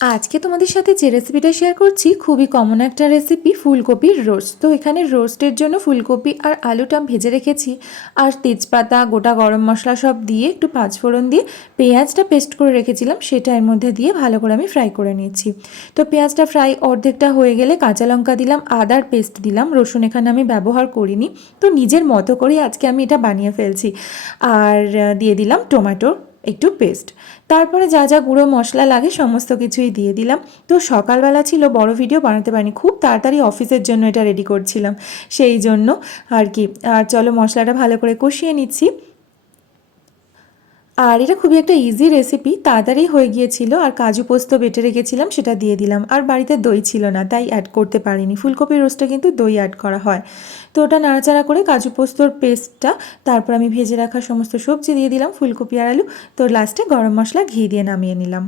আজকে তোমাদের সাথে যে রেসিপিটা শেয়ার করছি খুবই কমন একটা রেসিপি, ফুলকপির রোস্ট। তো এখানে রোস্টের জন্য ফুলকপি আর আলুটা ভেজে রেখেছি, আর তেজপাতা, গোটা গরম মশলা সব দিয়ে একটু পাঁচফোড়ন দিয়ে পেঁয়াজটা পেস্ট করে রেখেছিলাম, সেটা এর মধ্যে দিয়ে ভালো করে আমি ফ্রাই করে নিচ্ছি। তো পেঁয়াজটা ফ্রাই অর্ধেকটা হয়ে গেলে কাঁচা লঙ্কা দিলাম, আদার পেস্ট দিলাম, রসুন এখানে আমি ব্যবহার করিনি। তো নিজের মতো করেই আজকে আমি এটা বানিয়ে ফেলছি। আর দিয়ে দিলাম টমেটো একটু পেস্ট। তারপরে যা যা গুঁড়ো মশলা লাগে সমস্ত কিছুই দিয়ে দিলাম। তো সকালবেলা ছিল, বড় ভিডিও বানাতে পারিনি, খুব তাড়াতাড়ি অফিসের জন্য এটা রেডি করছিলাম, সেই জন্য আর কি। আর চলো মশলাটা ভালো করে কষিয়ে নিচ্ছি। আর এটা খুবই একটা ইজি রেসিপি, তাড়াতাড়ি হয়ে গিয়েছিল। আর কাজু পোস্ত বেটে রেখেছিলাম, সেটা দিয়ে দিলাম। আর বাড়িতে দই ছিল না, তাই অ্যাড করতে পারিনি। ফুলকপির রোস্টে কিন্তু দই অ্যাড করা হয়। তো ওটা নাড়াচাড়া করে কাজু পোস্তর পেস্টটা, তারপর আমি ভেজে রাখা সমস্ত সবজি দিয়ে দিলাম, ফুলকপি আর আলু। তো লাস্টে গরম মশলা, ঘি দিয়ে নামিয়ে নিলাম।